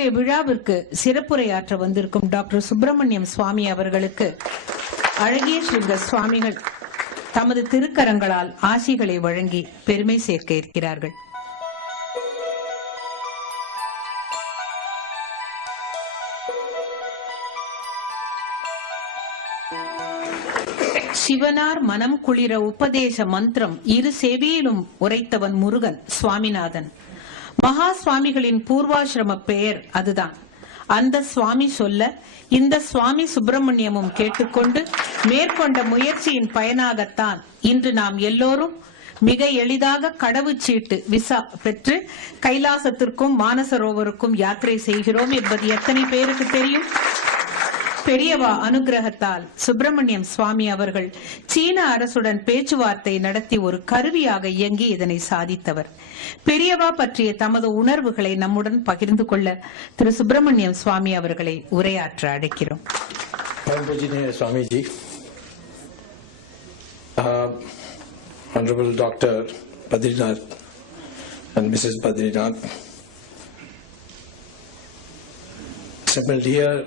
இன்றைய விழாவிற்கு சிறப்புரையாற்ற வந்திருக்கும் டாக்டர் சுப்பிரமணியம் சுவாமி அவர்களுக்கு அழகிய ஸ்ரீங்க சுவாமிகள் தமது திருக்கரங்களால் ஆசிகளை வழங்கி பெருமை சேர்க்க இருக்கிறார்கள். சிவனார் மனம் குளிர உபதேச மந்திரம் இரு செவியிலும் உரைத்தவன் முருகன் சுவாமிநாதன். மகா சுவாமிகளின் பூர்வாசிரம பெயர் அதுதான். அந்த சுவாமி சொல்ல இந்த சுவாமி சுப்பிரமணியமும் கேட்டுக்கொண்டு மேற்கொண்ட முயற்சியின் பயனாகத்தான் இன்று நாம் எல்லோரும் மிக எளிதாக கடவுச்சீட்டு விசா பெற்று கைலாசத்திற்கும் மானசரோவருக்கும் யாத்திரை செய்கிறோம் என்பது எத்தனை பேருக்கு தெரியும்? பெரியவா அனுகிரகத்தால் சுப்பிரமணியம் சுவாமி அவர்கள் சீன அரசுடன் பேச்சுவார்த்தை நடத்தி ஒரு கருவியாக இயங்கி இதனை சாதித்தவர். பெரியவா பற்றிய தமது உணர்வுகளை நம்முடன் பகிர்ந்து கொள்ள திரு சுப்பிரமணியம் சுவாமி அவர்களை உரையாற்ற அழைக்கிறோம். Swamiji, Honorable Dr. Badrinath and Mrs. Badrinath, assembled here,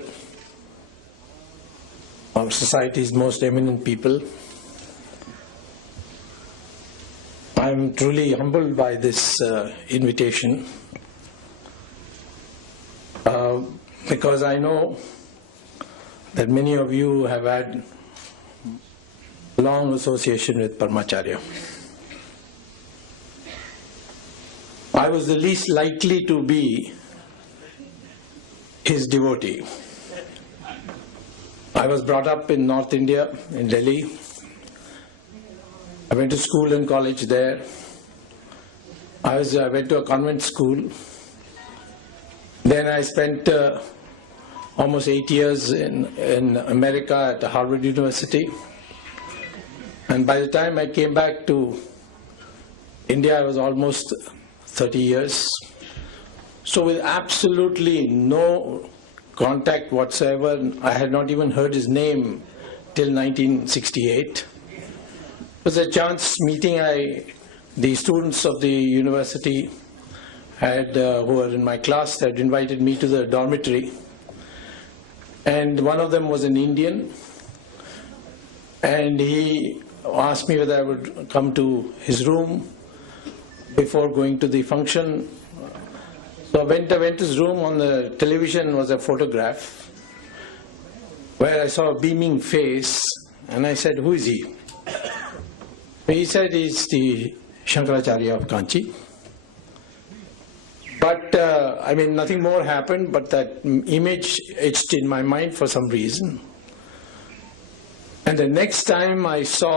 our society's most eminent people. I am truly humbled by this invitation because I know that many of you have had long association with Paramacharya. I was the least likely to be his devotee. I was brought up in North India, in Delhi. I went to school and college there. I went to a convent school. Then I spent almost 8 years in America at Harvard University. And by the time I came back to India, I was almost 30 years. So with absolutely no contact whatsoever, I had not even heard his name till 1968. It was a chance meeting. The students of the university who were in my class had invited me to the dormitory, and one of them was an Indian, and he asked me whether I would come to his room before going to the function. So I went to his room. On the television was a photograph where I saw a beaming face, and I said, "Who is he?" He said, "He's the Shankaracharya of Kanchi." But nothing more happened, but that image etched in my mind for some reason. And the next time I saw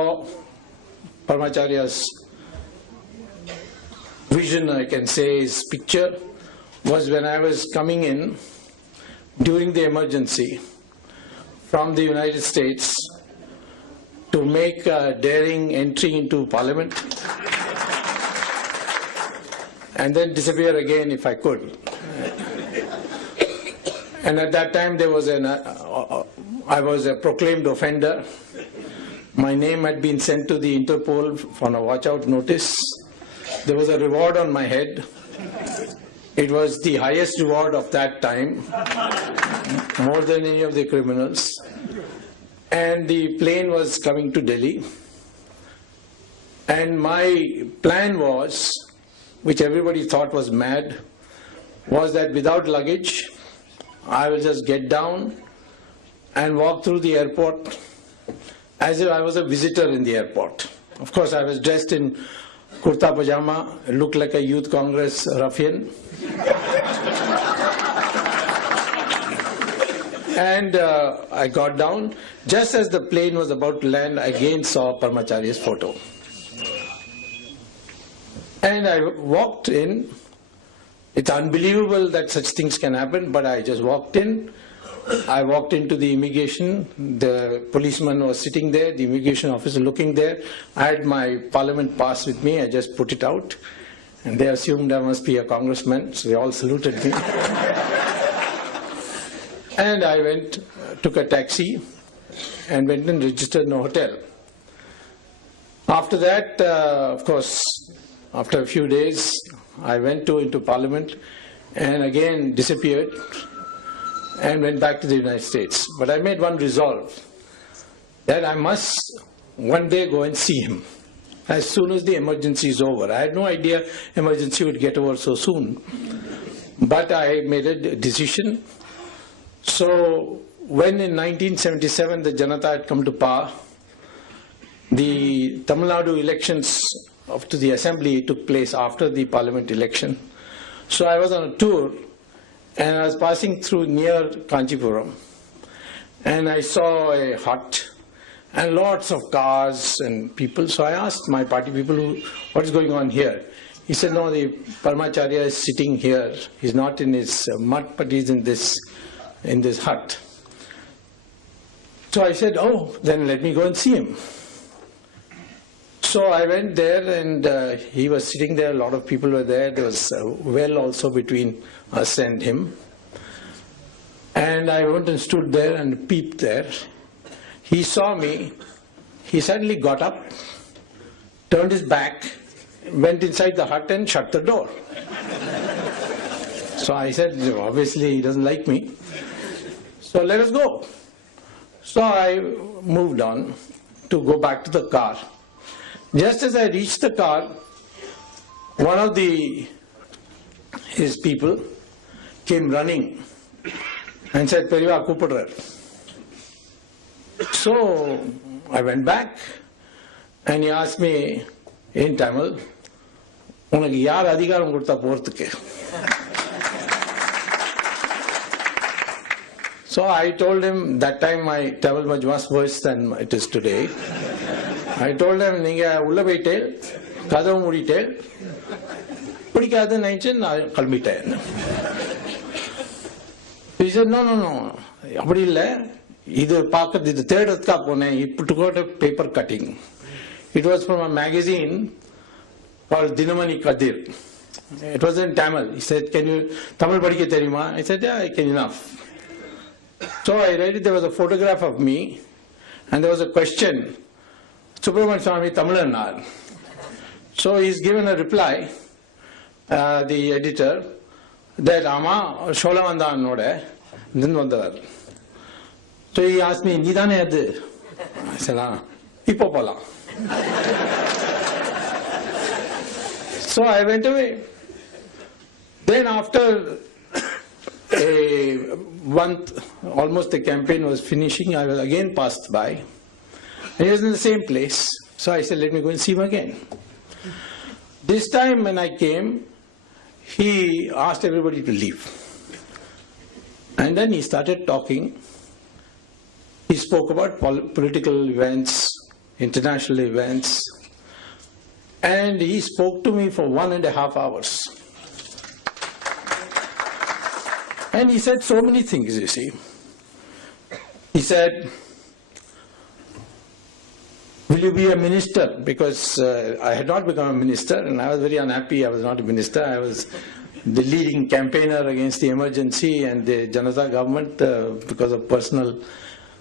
Paramacharya's vision, I can say his picture, was when I was coming in during the emergency from the United States to make a daring entry into Parliament and then disappear again if I could. And at that time I was a proclaimed offender. My name had been sent to the Interpol on a watch out notice. There was a reward on my head. It was the highest reward of that time, more than any of the criminals. And the plane was coming to Delhi. And my plan was, which everybody thought was mad, was that without luggage, I will just get down and walk through the airport as if I was a visitor in the airport. Of course, I was dressed in kurta pajama, looked like a youth congress ruffian. And I got down. Just as the plane was about to land, I again saw Paramacharya's photo. And I walked in. It's unbelievable that such things can happen, but I just walked in. I walked into the immigration. The policeman was sitting there, the immigration officer looking there. I had my parliament pass with me. I just put it out. And they assumed I must be a congressman, so they all saluted me. And I took a taxi and went and registered in a hotel. After that, of course, after a few days, I went into Parliament, and again disappeared and went back to the United States. But I made one resolve that I must one day go and see him as soon as the emergency is over. I had no idea emergency would get over so soon. But I made a decision. So when in 1977 the Janata had come to power, the Tamil Nadu elections to the assembly took place after the parliament election. So I was on a tour and I was passing through near Kanchipuram and I saw a hut and lots of cars and people. So I asked my party people, what is going on here? He said, no, the Paramacharya is sitting here. He's not in his mud, but he's in this hut. So I said, oh, then let me go and see him. So I went there and he was sitting there. A lot of people were there. There was a well also between us and him. And I went and stood there and peeped there. He saw me. He suddenly got up, turned his back, went inside the hut and shut the door. So I said, obviously he doesn't like me. So let us go. So I moved on to go back to the car. Just as I reached the car, one of his people came running and said, Periva Kupadrar. So I went back and he asked me in Tamil, உனக்கு யார் அதிகாரம் கொடுத்தா போறதுக்கு? So I told him, that time my Tamil was much worse than it is today. I told him, நீங்க உள்ள போயிட்டு கதவு மூடிட்டு பிடிக்காதுன்னு நினைச்சு நான் கிளம்பிட்டேன். He said, no, அப்படி இல்லை, இது பார்க்கறது, இது தேடுறதுக்காக போனேன். He took out a paper cutting. It was from a magazine called Dinamani Kadir. It was in Tamil. He said, can you Tamil padikka theriyuma? I said, yeah, I can enough. So I read it. There was a photograph of me and there was a question, Subramanian Swamy Tamilanar. So he's given a reply, the editor, that Ama Sholavandan Node, Nindvandavar. So he asked me, Nidane Adu? I said, Ippopala. So I went away. Then after a month, almost the campaign was finishing, I was again passed by. He was in the same place. So I said, let me go and see him again. This time when I came, he asked everybody to leave. And then he started talking. He spoke about political events, international events. And he spoke to me for 1.5 hours. And he said so many things, you see. He said, will you be a minister? Because I had not become a minister and I was very unhappy I was not a minister. I was the leading campaigner against the emergency and the Janata government because of personal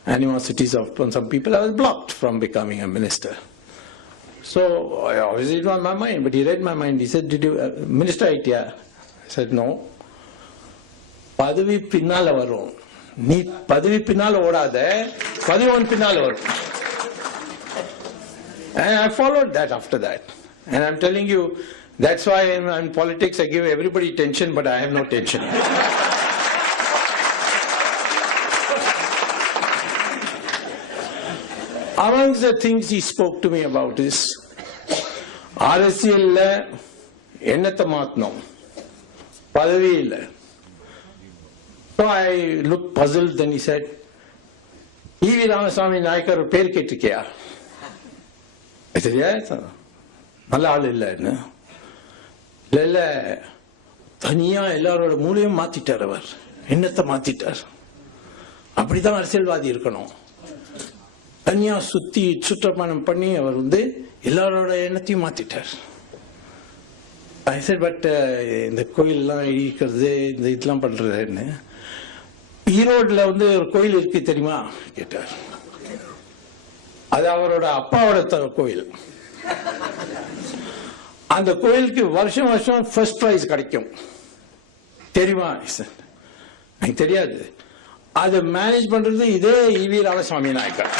animosities of some people. I was blocked from becoming a minister. So obviously it was on my mind, but he read my mind. He said, did you, minister idea? I said, no. Padavi pinnala varum. Nee padavi pinnala odada, padavi pinnala varum. And I followed that after that. And I'm telling you, that's why in politics I give everybody tension, but I have no tension. Amongst the things he spoke to me about is, அரசியல்ல எண்ணத்தை மாத்தணும், பதவி இல்லை. So I looked puzzled, then he said, E.V. Ramaswamy Nayakar பேர் கேட்டிருக்கியா? I said, yes. நல்ல ஆள் இல்லைன்னு. இல்லை, தனியா எல்லாரோட மூலையும் மாத்திட்டார் அவர். எண்ணத்தை மாத்திட்டார். அப்படிதான் அரசியல்வாதி இருக்கணும். தனியா சுத்தி சுற்றப்பயணம் பண்ணி அவர் எல்லாரோட எண்ணத்தையும் மாத்திட்டார். I said, but இந்த கோயிலெல்லாம் இடிக்கிறது, இந்த இதெல்லாம் பண்றதுன்னு. ஈரோடுல ஒரு கோயில் இருக்கு தெரியுமா கேட்டார். அது அவரோட அப்பாவோட கோயில். அந்த கோயிலுக்கு வருஷம் வருஷம் ஃபர்ஸ்ட் பிரைஸ் கிடைக்கும். தெரியுமா? எனக்கு தெரியாது. அதை மேனேஜ் பண்றது இதே ஈவி ராமசாமி நாயக்கர்.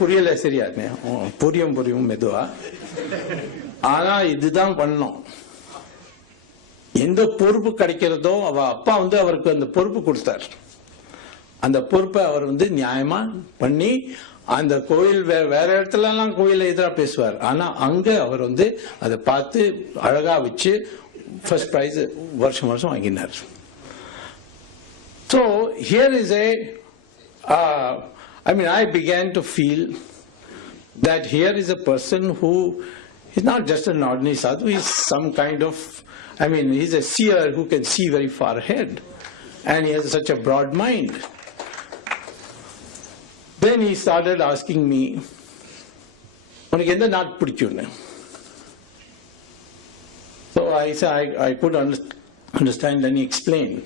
புரியல சரியா? புரியும் மெதுவா. ஆனா இதுதான் பண்ணோம். எந்த பொறுப்பு கிடைக்கிறதோ அவ அப்பா அவருக்கு அந்த பொறுப்பு கொடுத்தார். அந்த பொறுப்பை அவர் நியாயமா பண்ணி அந்த கோயில் வேற இடத்துல எல்லாம் கோயில எதிராக பேசுவார். ஆனா அங்க அவர் அதை பார்த்து அழகா வச்சு ஃபர்ஸ்ட் பிரைஸ் வருஷம் வாங்கினார். So here is I began to feel that here is a person who is not just an ordinary sadhu, he is some kind of, he's a seer who can see very far ahead, and he has such a broad mind. Then he started asking me, "Unakku endha naat pidikum?" So I said I could understand, and he explained.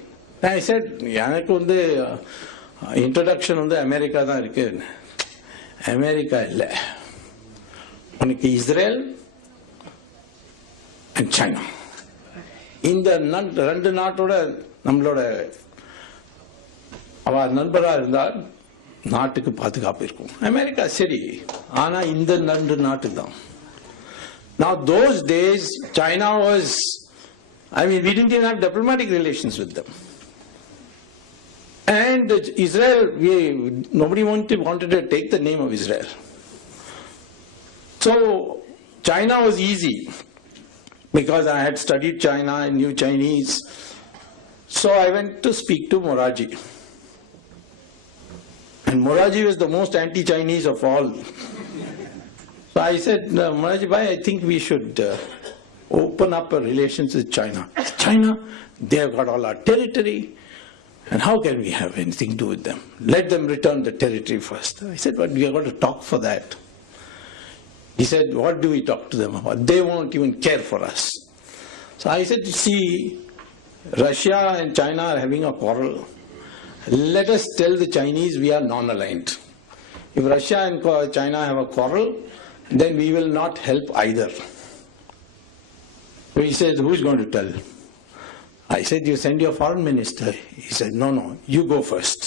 I said, எனக்கு introduction America தான் இருக்கு. America இல்லை, உனக்கு Israel and China, இந்த ரெண்டு நாட்டோட நம்மளோட அவ நண்பராக இருந்தால் நாட்டுக்கு பாதுகாப்பு இருக்கும். அமெரிக்கா சரி, ஆனா இந்த ரெண்டு நாட்டு தான். Now those days China was, we didn't even have diplomatic relations with them. And Israel, nobody wanted to take the name of Israel. So China was easy because I had studied China, I knew Chinese. So I went to speak to Moraji. And Moraji was the most anti-Chinese of all. So I said, Moraji bhai, I think we should open up our relations with China. China, they have got all our territory. And how can we have anything to do with them? Let them return the territory first. I said, but we have got to talk for that. He said, what do we talk to them about? They won't even care for us. So I said, see, Russia and China are having a quarrel. Let us tell the Chinese we are non-aligned. If Russia and China have a quarrel, then we will not help either. So he said, who is going to tell? I said, you send your foreign minister. He said, no, you go first.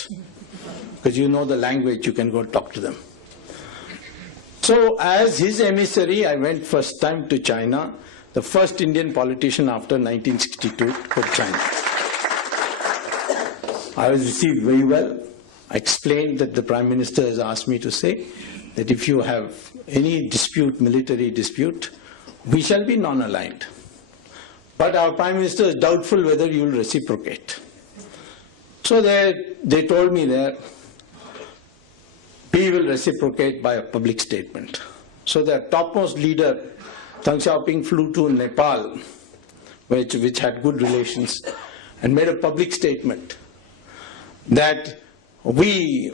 Because you know the language, you can go talk to them. So as his emissary, I went first time to China, the first Indian politician after 1962 for China. I was received very well. I explained that the Prime Minister has asked me to say that if you have any dispute, military dispute, we shall be non-aligned. But our Prime Minister is doubtful whether you will reciprocate. So they told me that we will reciprocate by a public statement. So their topmost leader, Deng Xiaoping, flew to Nepal, which had good relations, and made a public statement that we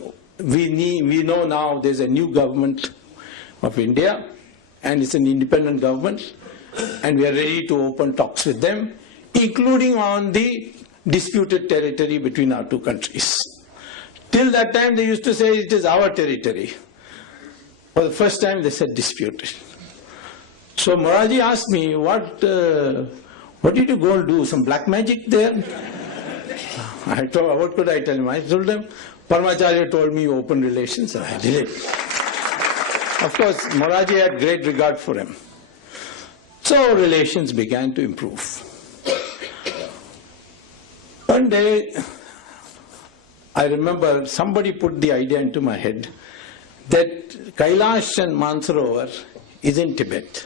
know now there's a new government of India, and it's an independent government, and we are ready to open talks with them, including on the disputed territory between our two countries. Till that time they used to say it is our territory. For the first time they said disputed. So Moraji asked me, what did you go and do? Some black magic there? I told, what could I tell him? I told them, Paramacharya told me open relations, and I did it. Of course, Moraji had great regard for him. So relations began to improve. One day, I remember somebody put the idea into my head that Kailash and Mansarovar is in Tibet.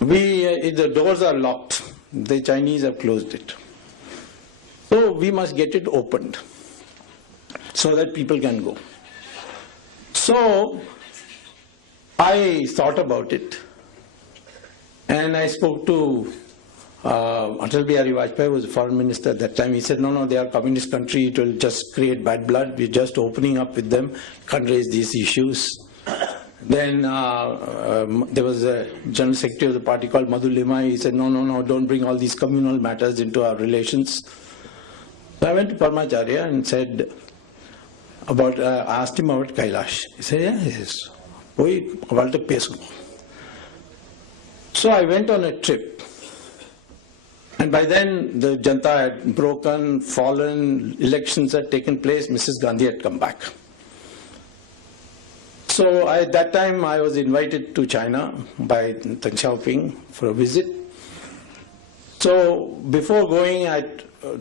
The doors are locked. The Chinese have closed it. So we must get it opened so that people can go. So I thought about it. And I spoke to Atal Bihari Vajpayee, who was the foreign minister at that time. He said, no, they are a communist country, it will just create bad blood, we're just opening up with them, can't raise these issues. Then there was a general secretary of the party called Madhu Limai. He said, no, don't bring all these communal matters into our relations. So I went to Paramacharya and said, asked him about Kailash. He said, yes. So I went on a trip And by then, the Janta had broken, fallen, elections had taken place, Mrs. Gandhi had come back. So at that time, I was invited to China by Deng Xiaoping for a visit. So before going, I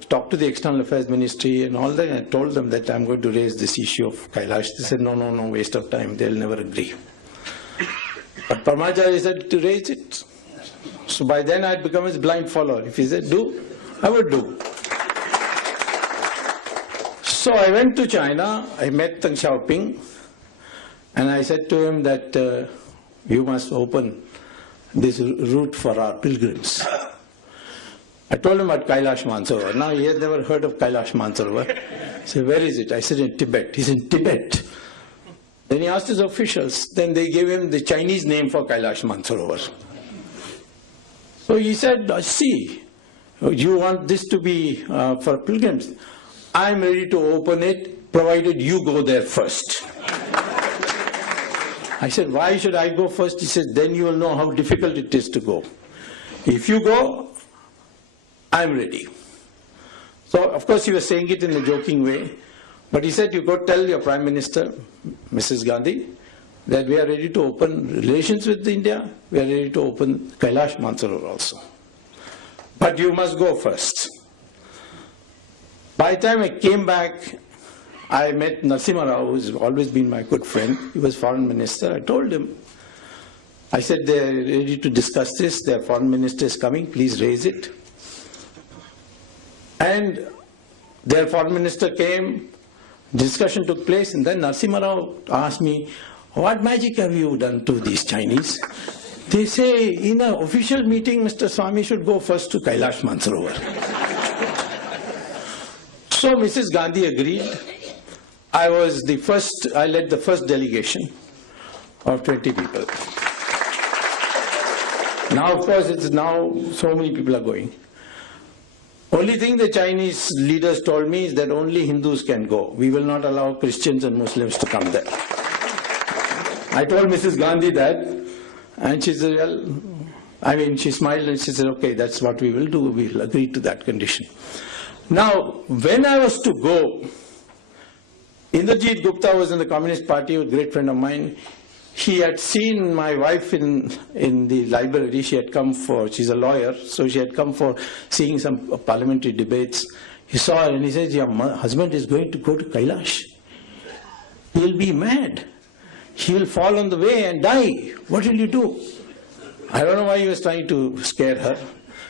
talked to the External Affairs Ministry and all that, and I told them that I'm going to raise this issue of Kailash. They said, no, waste of time, they'll never agree. But Paramacharya said to raise it. So by then I'd become his blind follower. If he said do, I would do. So I went to China, I met Deng Xiaoping, and I said to him that you must open this route for our pilgrims. I told him about Kailash Mansarovar. Now he had never heard of Kailash Mansarovar. He said, where is it? I said, in Tibet. He's in Tibet. Then he asked his officials. Then they gave him the Chinese name for Kailash Mansarovar. So he said, see, you want this to be for pilgrims. I'm ready to open it, provided you go there first. I said, why should I go first? He said, then you will know how difficult it is to go. If you go, I'm ready. So, of course, he was saying it in a joking way, but he said, you go tell your Prime Minister, Mrs. Gandhi, that we are ready to open relations with India, we are ready to open Kailash Mansarovar also. But you must go first. By the time I came back, I met Narasimha Rao, who's always been my good friend. He was foreign minister. I told him, I said, they're ready to discuss this, their foreign minister is coming, please raise it. And their foreign minister came, discussion took place, and then Narasimha Rao asked me, what magic have you done to these Chinese? They say, in an official meeting, Mr. Swamy should go first to Kailash Mansarovar. So Mrs. Gandhi agreed. I led the first delegation of 20 people. Now, of course, so many people are going. Only thing the Chinese leaders told me is that only Hindus can go. We will not allow Christians and Muslims to come there. I told Mrs. Gandhi that, and she said, well, she smiled and she said, okay, that's what we will do. We will agree to that condition. Now, when I was to go, Indrajit Gupta was in the Communist Party, a great friend of mine. He had seen my wife in the library. She had come she's a lawyer, so she had come for seeing some parliamentary debates. He saw her and he said, your husband is going to go to Kailash. He'll be mad. He will fall on the way and die. What will you do? I don't know why he was trying to scare her.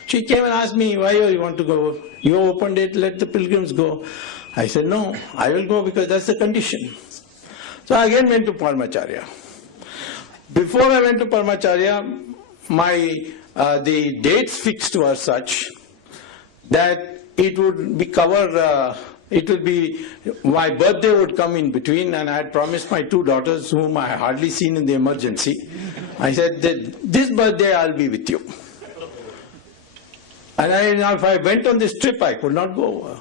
She came and asked me, why you want to go? You opened it, let the pilgrims go. I said, no, I will go because that's the condition. So I again went to Paramacharya. Before I went to Paramacharya, the dates fixed were such that it would be my birthday would come in between, and I had promised my two daughters, whom I had hardly seen in the emergency, I said that this birthday I'll be with you. And if I went on this trip, I could not go.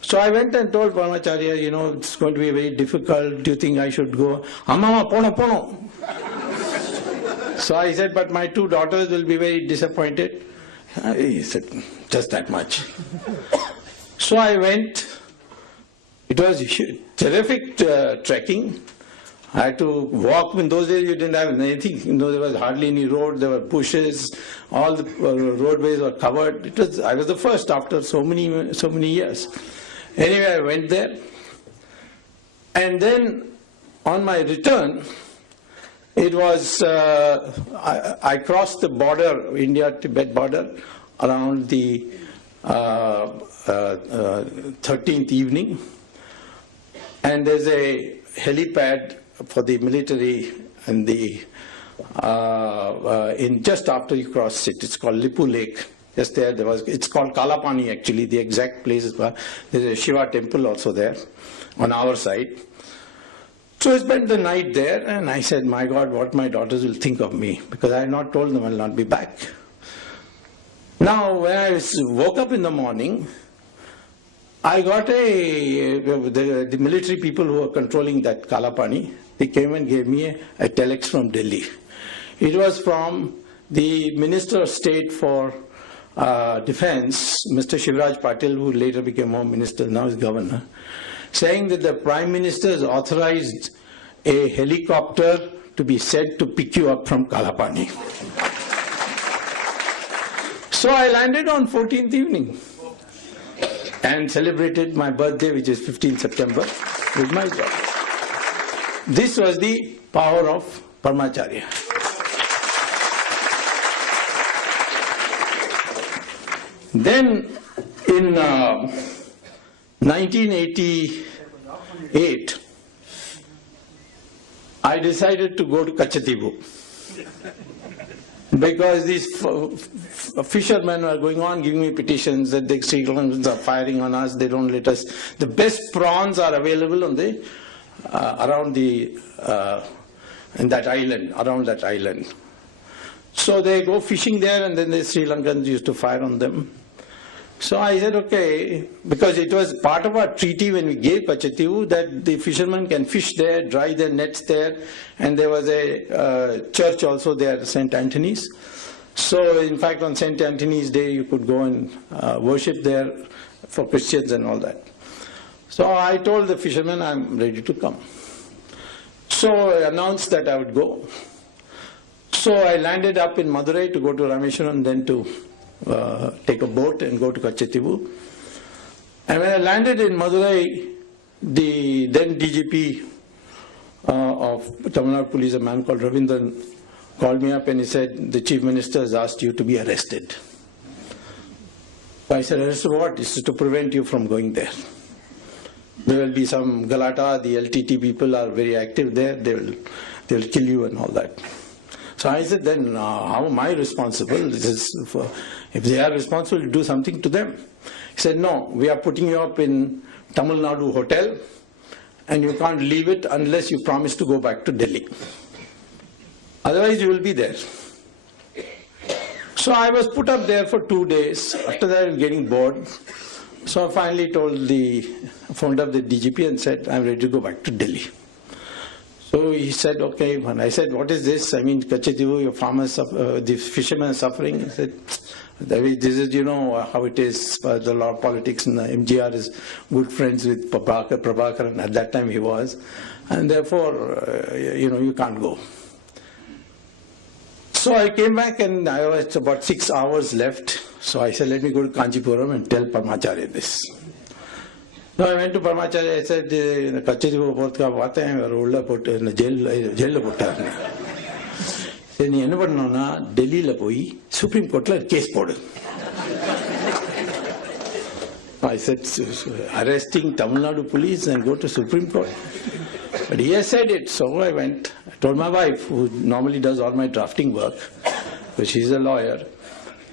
So I went and told Paramacharya, it's going to be very difficult. Do you think I should go? Amma, pono. So I said, but my two daughters will be very disappointed. He said, just that much. So I went. It was terrific trekking. I had to walk. In those days, you didn't have anything. There was hardly any road. There were bushes. All the roadways were covered. I was the first after so many years. Anyway, I went there. And then on my return, it was, I crossed the border, India-Tibet border, around the 13th evening. And there's a helipad for the military and just after you cross it. It's called Lipu Lake. Just there it's called Kalapani actually, the exact place is where there's a Shiva temple also there on our side. So I spent the night there and I said, my God, what my daughters will think of me, because I had not told them I'll not be back. Now, when I woke up in the morning, I got the military people who were controlling that Kalapani, they came and gave me a telex from Delhi. It was from the Minister of State for Defense, Mr. Shivraj Patil, who later became Home Minister, now is Governor, saying that the Prime Minister has authorized a helicopter to be sent to pick you up from Kalapani. So I landed on 14th evening and celebrated my birthday, which is 15th September, with my job. This was the power of Paramacharya. Then in 1988, I decided to go to Kachatibu because these fishermen were going on giving me petitions that the Sri Lankans are firing on us, they don't let us. The best prawns are available on the around the in that island, around that island. So they go fishing there, and then the Sri Lankans used to fire on them. So I said, okay, because it was part of our treaty when we gave Kachativu that the fishermen can fish there, dry their nets there, and there was a church also there, St. Anthony's. So in fact on St. Anthony's Day you could go and worship there for Christians and all that. So I told the fishermen I'm ready to come. So I announced that I would go. So I landed up in Madurai to go to Rameshwaram, then to take a boat and go to Kachativu. And when I landed in Madurai, the then DGP of Tamil Nadu Police, a man called Ravindran, called me up and he said, the Chief Minister has asked you to be arrested. So I said, arrested what? This is to prevent you from going there. There will be some galata, the LTT people are very active there, they will kill you and all that. So I said, then how am I responsible? If they are responsible, do something to them. He said, no, we are putting you up in Tamil Nadu hotel and you can't leave it unless you promise to go back to Delhi. Otherwise you will be there. So I was put up there for 2 days. After that I was getting bored. So I finally phoned up the DGP and said, I'm ready to go back to Delhi. So he said, okay. And I said, what is this? I mean, Kachativu, your farmers, the fishermen are suffering. He said, this is, you know, how it is, the law of politics, and MGR is good friends with Prabhakar, and at that time he was. And therefore, you know, you can't go. So I came back and I was about 6 hours left. So I said, let me go to Kanchipuram and tell Paramacharya this. So I went to Paramacharya, I said, Kachativu Portka Vata, Rolla put in the jail Putta. Then he never know Delhi Lapoi, Supreme Court case board. I said, arresting Tamil Nadu police and go to Supreme Court. But he has said it, so I went. I told my wife, who normally does all my drafting work, but she's a lawyer.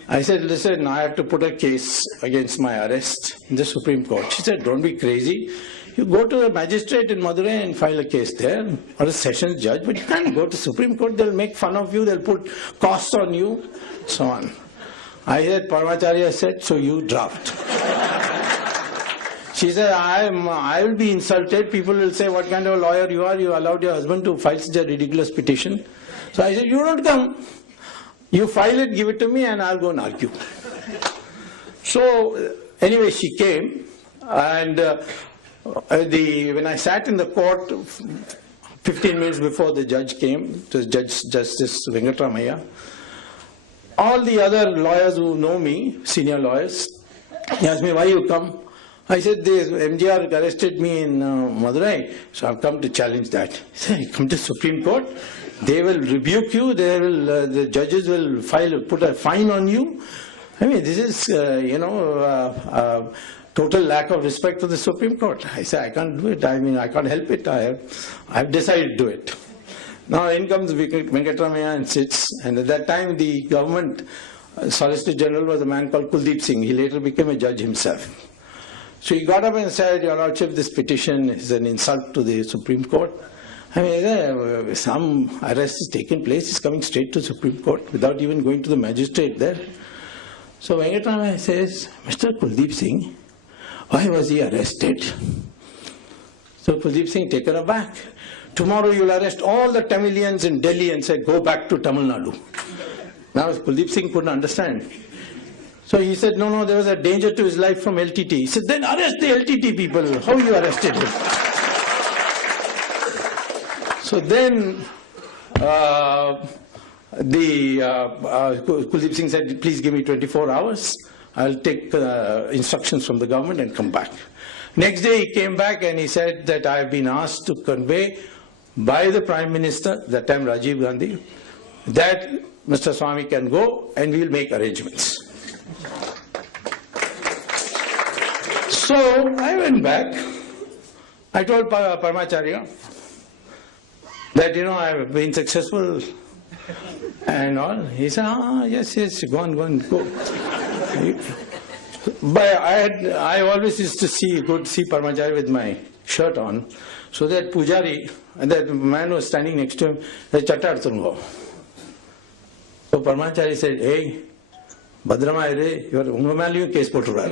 I said, listen, I have to put a case against my arrest in the Supreme Court. She said, don't be crazy. You go to a magistrate in Madurai and file a case there, or a sessions judge, but you can't go to Supreme Court. They'll make fun of you, they'll put costs on you, so on. I said, Paramacharya said, so you draft. She said, I will be insulted. People will say, what kind of a lawyer you are? You allowed your husband to file such a ridiculous petition. So I said, you don't come. You file it, give it to me, and I'll go and argue. So anyway, she came, and when I sat in the court, 15 minutes before the judge came, it was Justice Venkatramaya, all the other lawyers who know me, senior lawyers, he asked me, why you come? I said, the MGR arrested me in Madurai, so I've come to challenge that. He said, you come to Supreme Court, they will rebuke you, they will, the judges will put a fine on you. I mean, this is, total lack of respect for the Supreme Court. I said, I can't do it. I mean, I can't help it. I've decided to do it. Now in comes Venkatramaya and sits, and at that time the government Solicitor General was a man called Kuldeep Singh. He later became a judge himself. So he got up and said, Your Lordship, this petition is an insult to the Supreme Court. I mean, some arrest is taking place, he's coming straight to Supreme Court without even going to the magistrate there. So Venkatramaya says, Mr. Kuldeep Singh, why was he arrested? So Kuldeep Singh taken aback. Tomorrow you'll arrest all the Tamilians in Delhi and say, go back to Tamil Nadu. Now Kuldeep Singh couldn't understand. So he said, no, there was a danger to his life from LTT. He said, then arrest the LTT people. How you arrested him? So then Kuldeep Singh said, please give me 24 hours. I'll take instructions from the government and come back. Next day he came back and he said that I have been asked to convey by the Prime Minister, that time Rajiv Gandhi, that Mr. Swamy can go and we'll make arrangements. So I went back. I told Paramacharya that, I have been successful and all. He said, yes, go on, go. But I always used to see Paramacharya with my shirt on, so that Pujari, and that man was standing next to him, said, Chatta Arthungo. So Paramacharya said, hey, Badrama Ire, you are Ungamaliyu case poturar.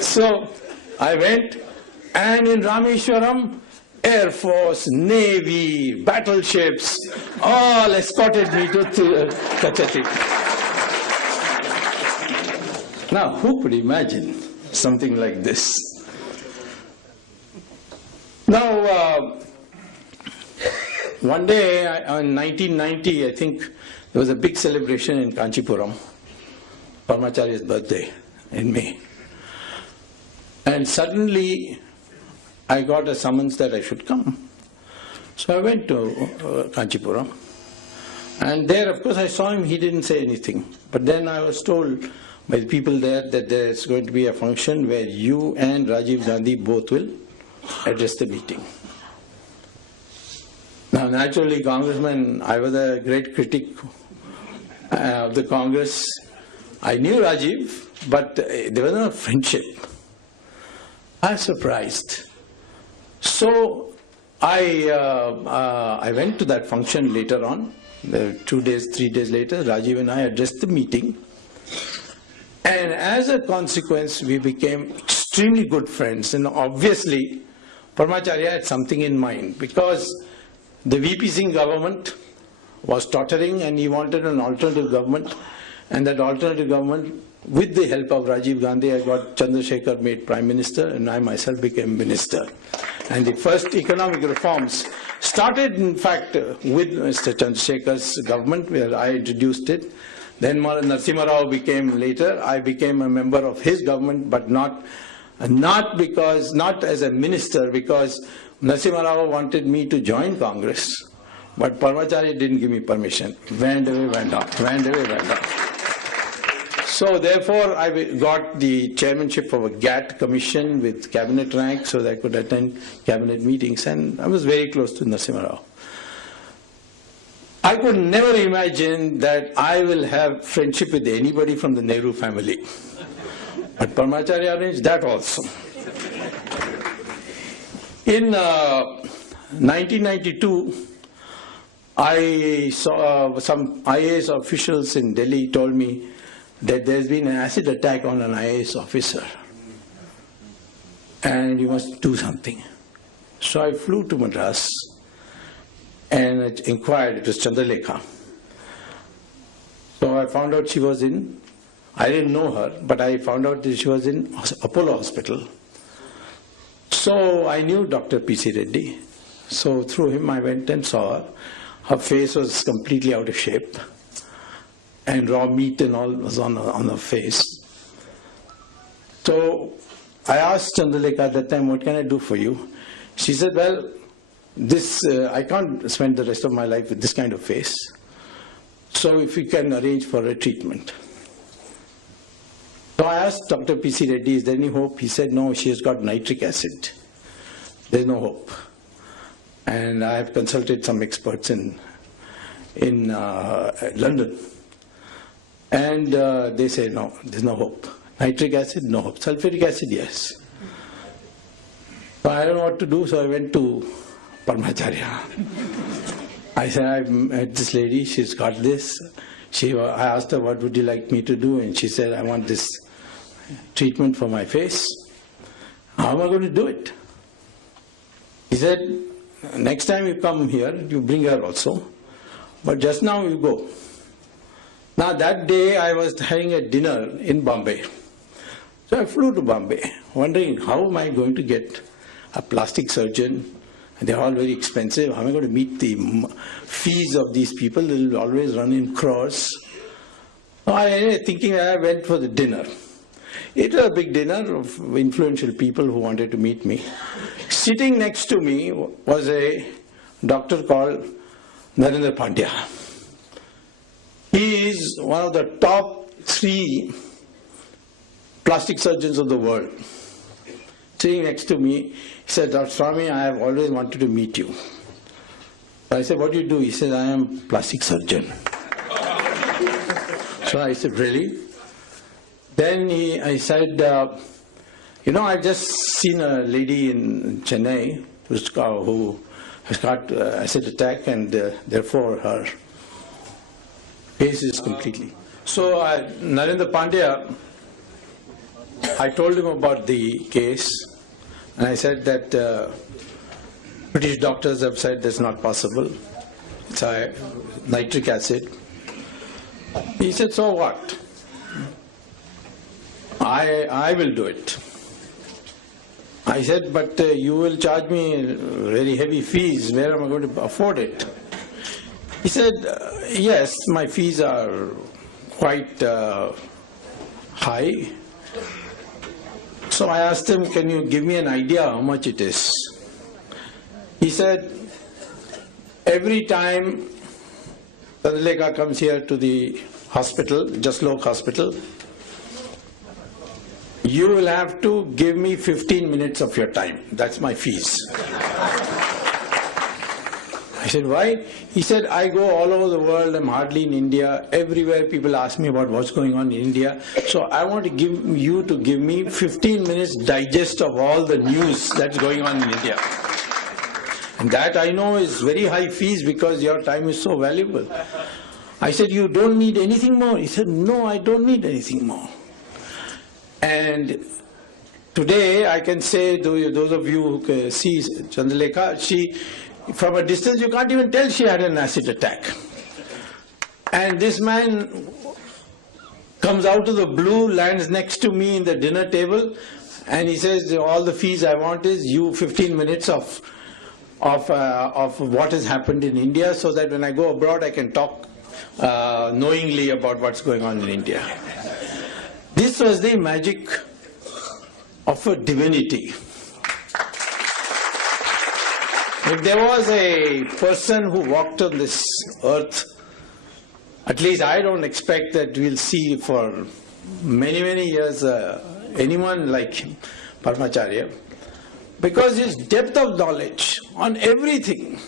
So I went, and in Rameshwaram, Air Force, Navy, battleships, all escorted me to Kachati. Now, who could imagine something like this? Now, one day, in 1990, I think, there was a big celebration in Kanchipuram, Paramacharya's birthday in May. And suddenly, I got a summons that I should come. So I went to Kanchipuram. And there, of course, I saw him, he didn't say anything. But then I was told by the people there that there's going to be a function where you and Rajiv Gandhi both will address the meeting. Now, naturally, Congressman, I was a great critic of the Congress. I knew Rajiv, but there was no friendship. I was surprised. So I went to that function later on, 2 days, 3 days later. Rajiv and I addressed the meeting. And as a consequence, we became extremely good friends. And obviously, Paramacharya had something in mind, because the VP Singh government was tottering and he wanted an alternative government. And that alternative government, with the help of Rajiv Gandhi, I got Chandrasekhar made Prime Minister and I myself became Minister. And the first economic reforms started, in fact, with Mr. Chandrasekhar's government, where I introduced it. Then Narasimha Rao became later. I became a member of his government, but not as a minister, because Narasimha Rao wanted me to join Congress, but Paramacharya didn't give me permission. Went away, went out. So therefore, I got the chairmanship of a GATT commission with cabinet rank, so that I could attend cabinet meetings, and I was very close to Narasimha Rao. I could never imagine that I will have friendship with anybody from the Nehru family. But Paramacharya arranged that also. In 1992, I saw some IAS officials in Delhi told me that there's been an acid attack on an IAS officer and you must do something. So I flew to Madras and I inquired. It was Chandralekha. So I found out she was I didn't know her, but I found out that she was in Apollo Hospital. So I knew Dr. P.C. Reddy. So through him I went and saw her. Her face was completely out of shape, and raw meat and all was on her face. So I asked Chandralekha at that time, what can I do for you? She said, well, I can't spend the rest of my life with this kind of face. So if you can arrange for a treatment. So I asked Dr. P.C. Reddy, is there any hope? He said, no, she has got nitric acid. There's no hope. And I have consulted some experts in London. And they say, no, there's no hope. Nitric acid, no hope. Sulfuric acid, yes. So I don't know what to do, so I went to Paramacharya. I said, I've met this lady, she's got this. I asked her, what would you like me to do? And she said, I want this treatment for my face. How am I going to do it? He said, next time you come here, you bring her also. But just now you go. Now that day I was having a dinner in Bombay. So I flew to Bombay, wondering how am I going to get a plastic surgeon. They're all very expensive. How am I going to meet the fees of these people? They'll always run in crores. So I thinking I went for the dinner. It was a big dinner of influential people who wanted to meet me. Sitting next to me was a doctor called Narendra Pandya. He is one of the top 3 plastic surgeons of the world. Sitting next to me, he said, Dr. Swamy, I have always wanted to meet you. I said, what do you do? He said, I am plastic surgeon. So I said, really? Then I said, I've just seen a lady in Chennai who has got acid attack, and therefore her case is completely. So Narendra Pandya, I told him about the case, and I said that British doctors have said that's not possible. It's nitric acid. He said, so what? I will do it. I said, but you will charge me very heavy fees. Where am I going to afford it? He said, yes, my fees are quite high. So I asked him, can you give me an idea how much it is? He said, every time Tandaleka comes here to the hospital, Jaslok hospital, you will have to give me 15 minutes of your time. That's my fees. I said, why? He said, I go all over the world. I'm hardly in India. Everywhere people ask me about what's going on in India. So I want to give you to give me 15 minutes digest of all the news that's going on in India. And that I know is very high fees because your time is so valuable. I said, you don't need anything more? He said, no, I don't need anything more. And today I can say, those of you who see Chandrelekha, from a distance you can't even tell she had an acid attack. And this man comes out of the blue, lands next to me in the dinner table, and he says, all the fees I want is you 15 minutes of what has happened in India, so that when I go abroad I can talk knowingly about what's going on in India. This was the magic of a divinity. If there was a person who walked on this earth, at least I don't expect that we'll see for many, many years anyone like him, Paramacharya, because his depth of knowledge on everything.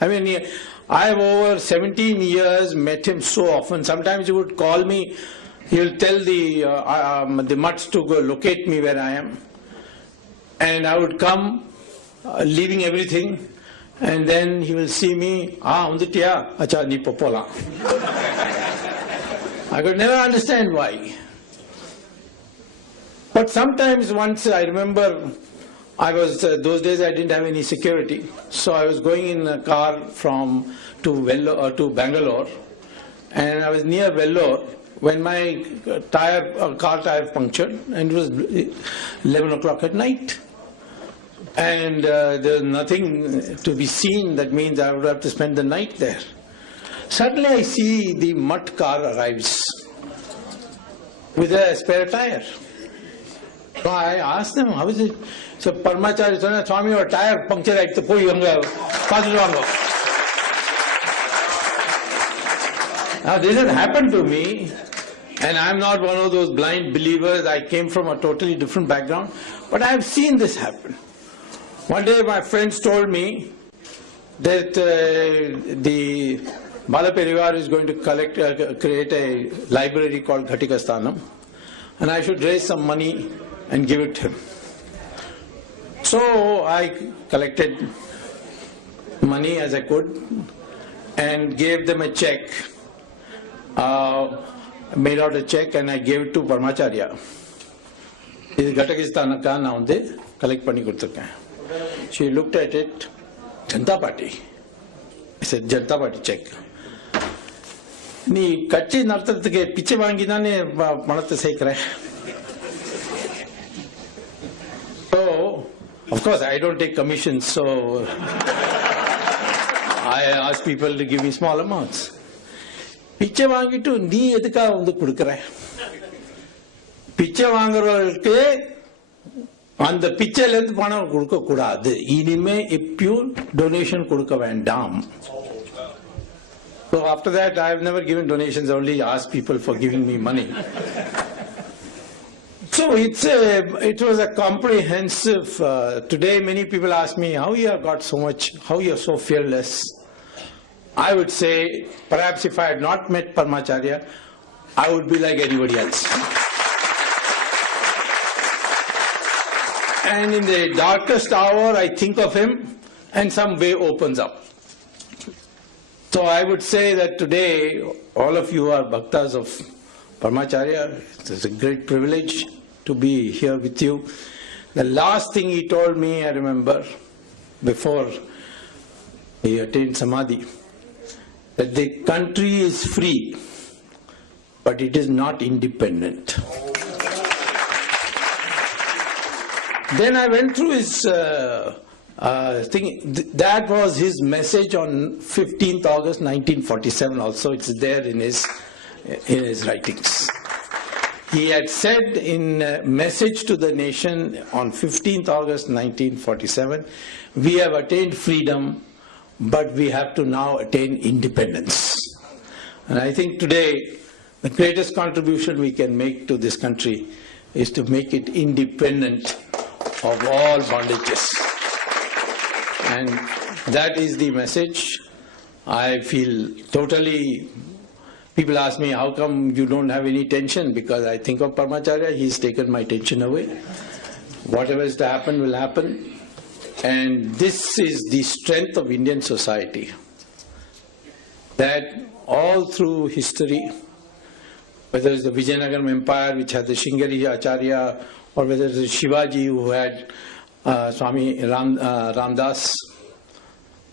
I mean, I have over 17 years met him so often. Sometimes he would call me. He will tell the mutts to go locate me where I am. And I would come, leaving everything, and then he will see me, unditiya, acha ni popola. I could never understand why. But sometimes once I remember, those days I didn't have any security, so I was going in a car to Bangalore, and I was near Vellore, when my car tire punctured, and it was 11 o'clock at night. And there's nothing to be seen. That means I would have to spend the night there. Suddenly I see the mutt car arrives with a spare tire. So I asked them, how is it? So Paramacharya said, Swamy, your tire punctured at the poi hanga. Now this had happened to me, and I'm not one of those blind believers. I came from a totally different background, but I have seen this happen. One day my friends told me that the Maha Periyava is going to create a library called Ghatikasthanam, and I should raise some money and give it to him. So I collected money as I could and gave them a check. Made out a check and I gave it to Paramacharya. This Ghatikasthanam ka na unde collect panni kuduthirken. She looked at it Janata Party. I said, Janata Party check. நீ கட்சி நடத்துறதுக்கு பிச்சை வாங்கி தானே பணத்தை சேர்க்கிற. So, of course, I don't take commissions, so I ask people to give me small amounts. பிச்சை வாங்கிட்டு நீ எதுக்காக வந்து கொடுக்கற? பிச்சை வாங்குறவர்களுக்கு அந்த பிச்சையில இருந்து பணம் கொடுக்க கூடாது. இனிமே பியூர் டொனேஷன் கொடுக்க வேண்டாம். So after that, I have never given donations. I only asked people for giving me money. So it was a comprehensive. Today, many people ask me how you have got so much, how you are so fearless. I would say, perhaps if I had not met Paramacharya, I would be like anybody else. And in the darkest hour, I think of him, and some way opens up. So I would say that today, all of you are bhaktas of Paramacharya. It's a great privilege to be here with you. The last thing he told me, I remember, before he attained Samadhi, that the country is free, but it is not independent. Then I went through his thing. That was his message on 15th August 1947 also. It's there in his writings. He had said in a message to the nation on 15th August 1947, we have attained freedom, but we have to now attain independence. And I think today, the greatest contribution we can make to this country is to make it independent of all bondages. And that is the message. I feel totally, people ask me, how come you don't have any tension? Because I think of Paramacharya, he's taken my tension away. Whatever is to happen will happen. And this is the strength of Indian society. That all through history, whether it's the Vijayanagaram Empire, which had the Shingari Acharya, or whether it's Shivaji, who had Swami Ramdas,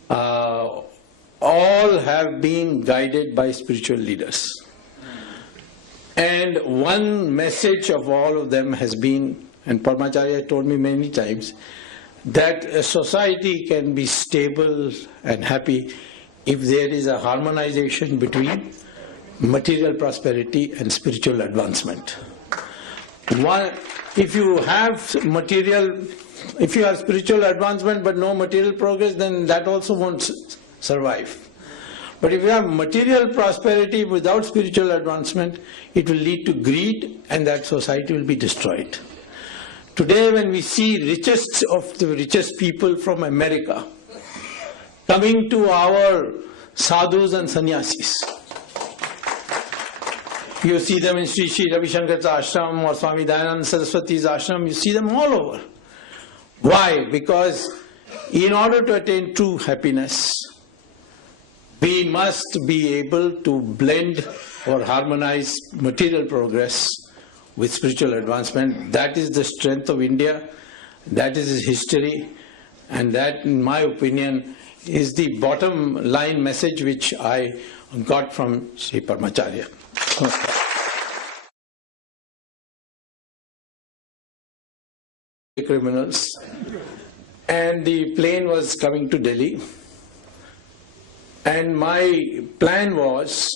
all have been guided by spiritual leaders. And one message of all of them has been, and Paramacharya told me many times, that a society can be stable and happy if there is a harmonization between material prosperity and spiritual advancement. If you have spiritual advancement but no material progress, then that also won't survive. But if you have material prosperity without spiritual advancement, it will lead to greed, and that society will be destroyed. Today, when we see richest of the richest people from America coming to our sadhus and sannyasis, you see them in Sri Ravi Shankar's ashram or Swami Dayananda Saraswati's ashram, you see them all over. Why? Because in order to attain true happiness, we must be able to blend or harmonize material progress with spiritual advancement. That is the strength of India, that is its history, and that, in my opinion, is the bottom line message which I got from Sri Paramacharya. Criminals, and the plane was coming to Delhi, and my plan was,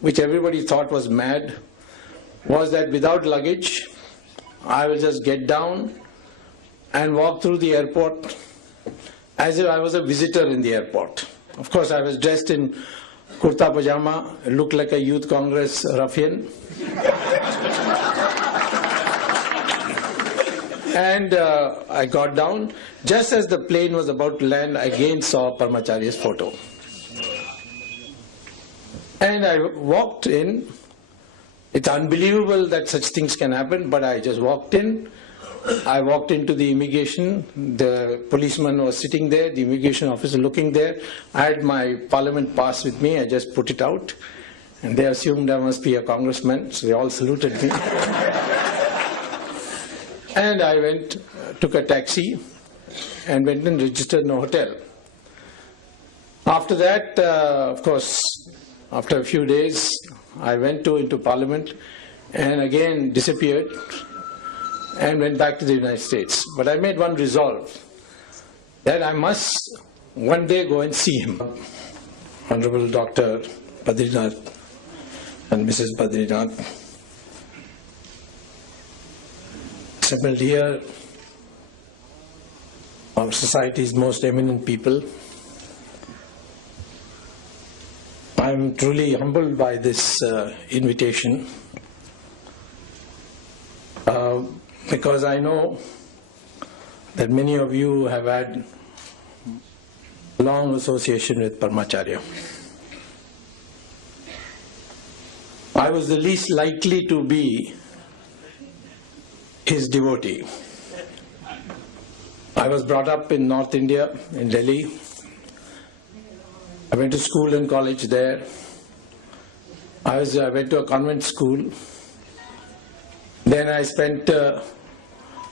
which everybody thought was mad, was that without luggage I will just get down and walk through the airport as if I was a visitor in the airport. Of course, I was dressed in kurta pajama, looked like a youth congress ruffian. And I got down. Just as the plane was about to land, I again saw Paramacharya's photo. And I walked in. It's unbelievable that such things can happen, but I just walked in. I walked into the immigration. The policeman was sitting there, the immigration officer looking there. I had my parliament pass with me. I just put it out. And they assumed I must be a congressman, so they all saluted me. And I took a taxi and went and registered in a hotel. After that, of course, after a few days, I went into Parliament and again disappeared and went back to the United States. But I made one resolve that I must one day go and see him. Honorable Dr. Badrinath and Mrs. Badrinath assembled here, our society's most eminent people. I am truly humbled by this invitation because I know that many of you have had long association with Paramacharya. I was the least likely to be his devotee. I was brought up in North India, in Delhi. I went to school and college there. I went to a convent school. Then I spent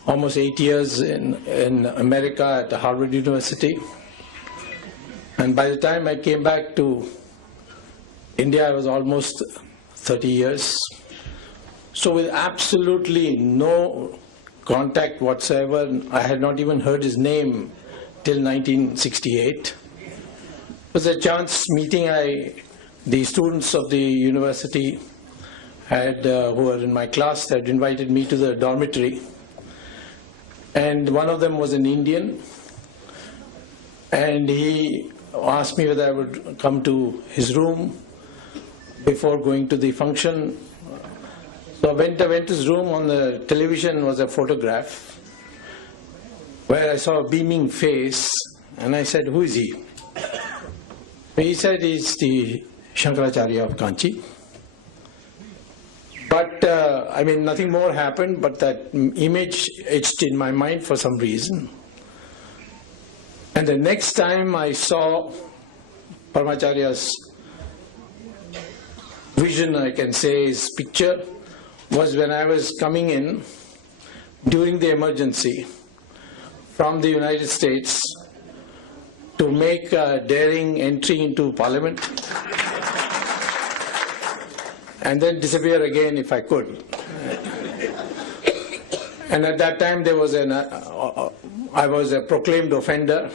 almost 8 years in America at Harvard University. And by the time I came back to India, I was almost 30 years. So with absolutely no contact whatsoever, I had not even heard his name till 1968. It was a chance meeting. The students of the university who were in my class had invited me to the dormitory. And one of them was an Indian. And he asked me whether I would come to his room before going to the function. So I went to his room. On the television was a photograph where I saw a beaming face, and I said, "Who is he?" He said, "He's the Shankaracharya of Kanchi." But nothing more happened, but that image etched in my mind for some reason. And the next time I saw Paramacharya's vision, I can say, his picture, was when I was coming in during the emergency from the United States to make a daring entry into Parliament and then disappear again if I could. And at that time I was a proclaimed offender.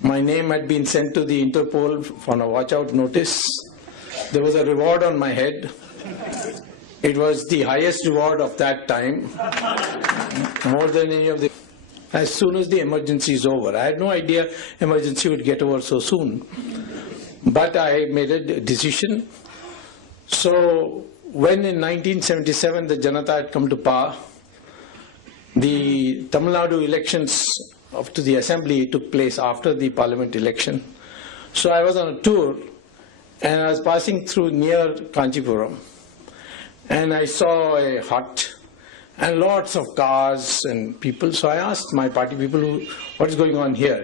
My name had been sent to the Interpol for a watch-out notice. There was a reward on my head. It was the highest reward of that time, more than any of the... As soon as the emergency is over. I had no idea emergency would get over so soon. But I made a decision. So when in 1977 the Janata had come to power, the Tamil Nadu elections to the assembly took place after the parliament election. So I was on a tour and I was passing through near Kanchipuram, and I saw a hut and lots of cars and people. So I asked my party people, "What's going on here?"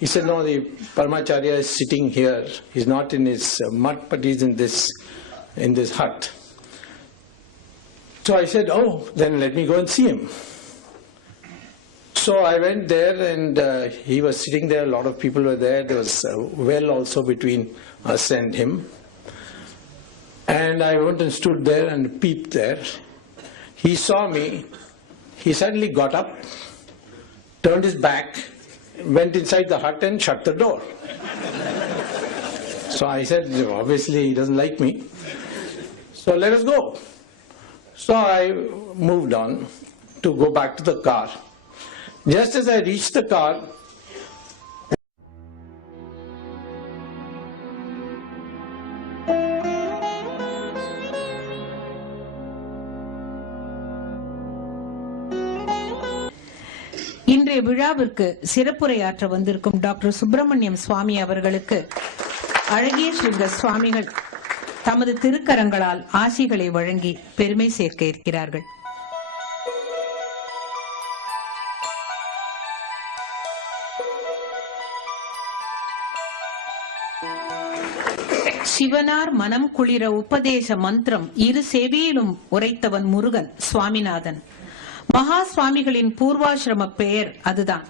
He said, "No, the Paramacharya is sitting here. He's not in his mud, but he's in this hut." So I said, "Oh, then let me go and see him." So I went there, and he was sitting there. A lot of people were there. There was a well also between us and him. And I went and stood there and peeped there. He saw me. He suddenly got up, turned his back, went inside the hut and shut the door. So I said, obviously he doesn't like me. So let us go. So I moved on to go back to the car. Just as I reached the car, இன்றைய விழாவிற்கு சிறப்புரையாற்ற வந்திருக்கும் doctor Subramaniam சுவாமி அவர்களுக்கு அழகிய ஸ்ரீங்க சுவாமிகள் தமது திருக்கரங்களால் ஆசிகளை வழங்கி பெருமை சேர்க்க இருக்கிறார்கள். சிவனார் மனம் குளிர உபதேச மந்திரம் இரு செவியிலும் உரைத்தவன் முருகன் சுவாமிநாதன். மகா சுவாமிகளின் பூர்வாசிரம பெயர் அதுதான்.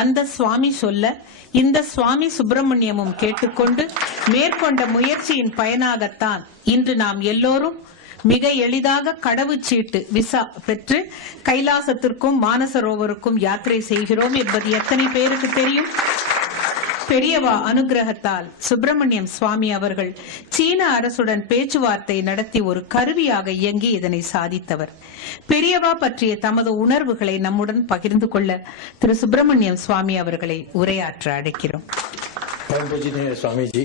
அந்த சுவாமி சொல்ல இந்த சுவாமி சுப்பிரமணியமும் கேட்டுக்கொண்டு மேற்கொண்ட முயற்சியின் பயனாகத்தான் இன்று நாம் எல்லோரும் மிக எளிதாக கடவுச்சீட்டு விசா பெற்று கைலாசத்திற்கும் மானசரோவருக்கும் யாத்திரை செய்கிறோம் என்பது எத்தனை பேருக்கு தெரியும்? பெரியவா அனுகிரகத்தால் சுப்பிரமணியம் சுவாமி அவர்கள் சீன அரசுடன் பேச்சுவார்த்தை நடத்தி ஒரு கருவியாக இயங்கி இதனை சாதித்தவர். பெரியவா பற்றிய தமது உணர்வுகளை நம்முடன் பகிர்ந்து கொள்ள திரு சுப்பிரமணியம் சுவாமி அவர்களை உரையாற்ற அழைக்கிறோம். சுவாமிஜி